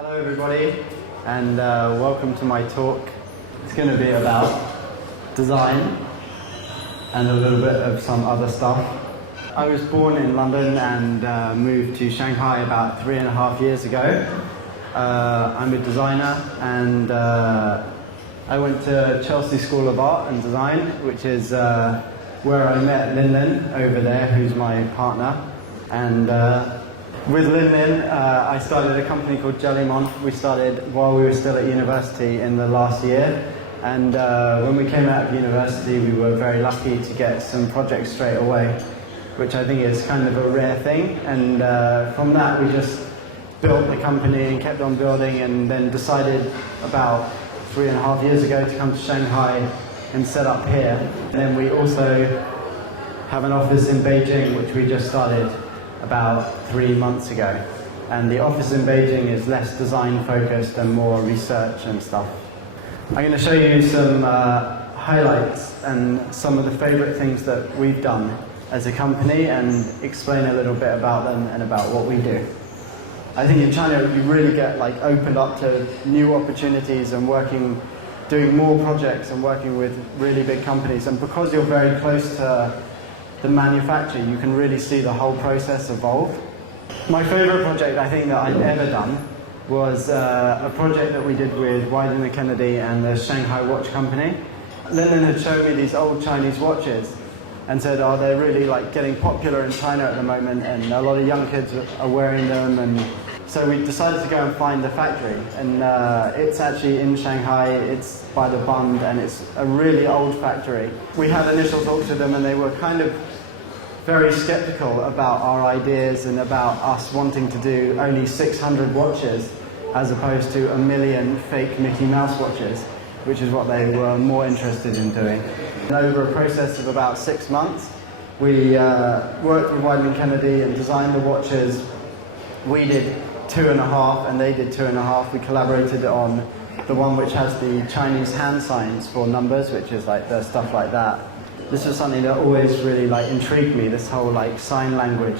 Hello everybody, and welcome to my talk. It's going to be about design and a little bit of some other stuff. I was born in London and moved to Shanghai about 3.5 years ago. I'm a designer, and I went to Chelsea School of Art and Design, which is where I met Lin over there, who's my partner. And with Lin, I started a company called Jellymon. We started while we were still at university in the last year. And when we came out of university, we were very lucky to get some projects straight away, which I think is kind of a rare thing. And from that, we just built the company and kept on building, and then decided about 3.5 years ago to come to Shanghai and set up here. And then we also have an office in Beijing, which we just started about 3 months ago. And the office in Beijing is less design focused and more research and stuff. I'm going to show you some highlights and some of the favorite things that we've done as a company, and explain a little bit about them and about what we do. I think in China you really get opened up to new opportunities and doing more projects and working with really big companies. And because you're very close to the manufacturer, you can really see the whole process evolve. My favorite project I think that I've ever done was a project that we did with Wieden & Kennedy and the Shanghai watch company. Lin had shown me these old Chinese watches and said, oh, they're really getting popular in China at the moment, and a lot of young kids are wearing them. And so we decided to go and find the factory, and it's actually in Shanghai. It's by the Bund, and it's a really old factory. We had initial talks with them, and they were kind of very skeptical about our ideas and about us wanting to do only 600 watches as opposed to 1 million fake Mickey Mouse watches, which is what they were more interested in doing. And over a process of about 6 months, we worked with Wieden & Kennedy and designed the watches. We did 2.5 and they did 2.5. We collaborated on the one which has the Chinese hand signs for numbers, which is the stuff like that. This was something that always really intrigued me, this whole sign language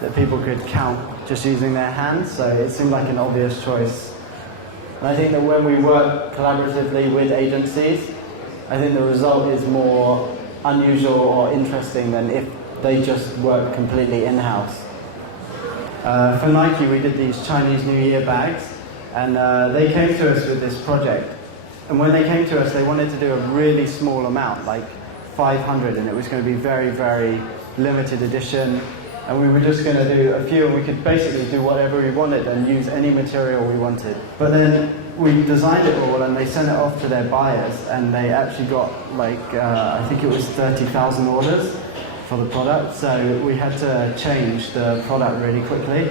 that people could count just using their hands, so it seemed like an obvious choice. And I think that when we work collaboratively with agencies, I think the result is more unusual or interesting than if they just work completely in-house. For Nike, we did these Chinese New Year bags, and they came to us with this project. And when they came to us, they wanted to do a really small amount, 500, and it was going to be very, very limited edition. And we were just going to do a few, and we could basically do whatever we wanted and use any material we wanted. But then we designed it all, and they sent it off to their buyers, and they actually got I think it was 30,000 orders for the product. So we had to change the product really quickly,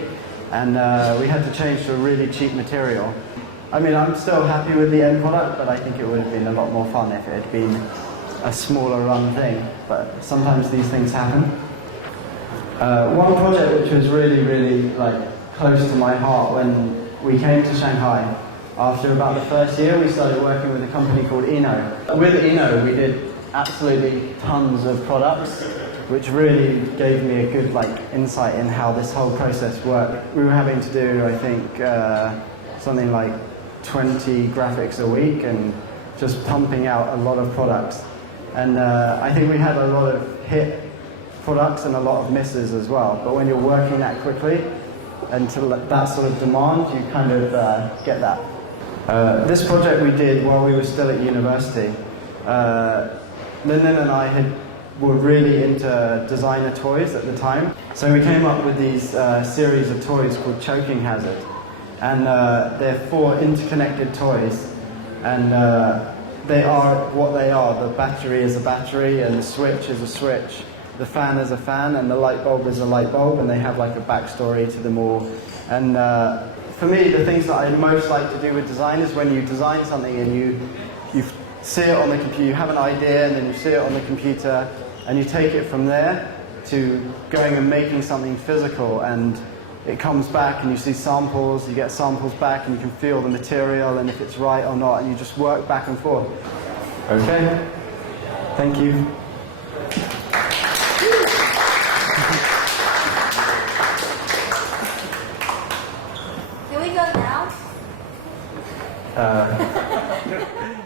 and we had to change to a really cheap material. I mean, I'm still happy with the end product, but I think it would have been a lot more fun if it had been a smaller run thing. But sometimes these things happen. One project which was really, really close to my heart when we came to Shanghai, after about the first year, we started working with a company called Eno. With Eno, we did absolutely tons of products, which really gave me a good insight in how this whole process worked. We were having to do, I think, something like 20 graphics a week and just pumping out a lot of products. And I think we had a lot of hit products and a lot of misses as well. But when you're working that quickly and to that sort of demand, you kind of get that. This project we did while we were still at university. Lin and I were really into designer toys at the time. So we came up with these series of toys called Choking Hazard. And they're 4 interconnected toys. And they are what they are. The battery is a battery, and the switch is a switch. The fan is a fan, and the light bulb is a light bulb, and they have a backstory to them all. And for me, the things that I most like to do with design is when you design something and you see it on the computer, you have an idea, and then you see it on the computer, and you take it from there to going and making something physical, and it comes back and you see samples, you get samples back, and you can feel the material and if it's right or not, and you just work back and forth. Okay, thank you. Can we go now? Uh,